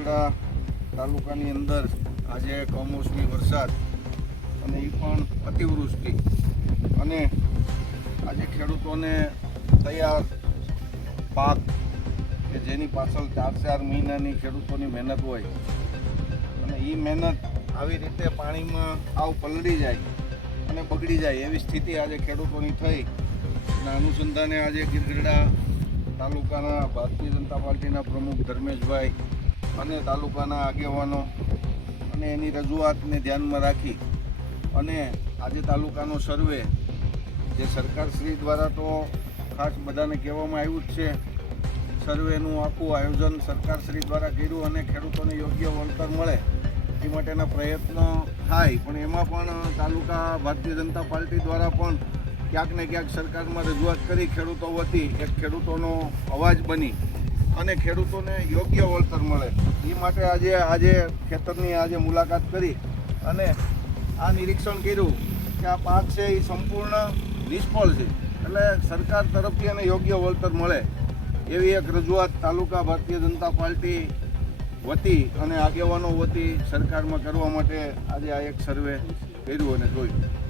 ગઢડા તાલુકાની અંદર આજે કમોસમી વરસાદ અને એ પણ અતિવૃષ્ટિ. અને આજે ખેડૂતોને તૈયાર પાક કે જેની પાછળ ચાર ચાર મહિનાની ખેડૂતોની મહેનત હોય. અને એ મહેનત આવી રીતે પાણીમાં આવ પલળી જાય અને બગડી જાય એવી સ્થિતિ આજે ખેડૂતોની થઈ. અને અનુસંધાને આજે ગીરગઢડા તાલુકાના ભારતીય જનતા પાર્ટીના પ્રમુખ ધર્મેશભાઈ અને તાલુકાના આગેવાનો અને એની રજૂઆતને ધ્યાનમાં રાખી અને આજે તાલુકાનો સર્વે, જે સરકારશ્રી દ્વારા તો ખાસ બધાને કહેવામાં આવ્યું જ છે, સર્વેનું આખું આયોજન સરકારશ્રી દ્વારા કર્યું અને ખેડૂતોને યોગ્ય વળતર મળે એ માટેના પ્રયત્નો થાય. પણ એમાં પણ તાલુકા ભારતીય જનતા પાર્ટી દ્વારા પણ ક્યાંક ને ક્યાંક સરકારમાં રજૂઆત કરી ખેડૂતો વતી એક ખેડૂતોનો અવાજ બની. અને ખેડૂતોને યોગ્ય વળતર મળે. એ માટે આજે આજે ખેતરની આજે મુલાકાત કરી અને આ નિરીક્ષણ કર્યું કે આ પાક છે એ સંપૂર્ણ નિષ્ફળ છે. એટલે સરકાર તરફથી એને યોગ્ય વળતર મળે. એવી એક રજૂઆત તાલુકા ભારતીય જનતા પાર્ટી વતી અને આગેવાનો વતી સરકારમાં કરવા માટે આજે આ એક સર્વે કર્યું અને જોયું.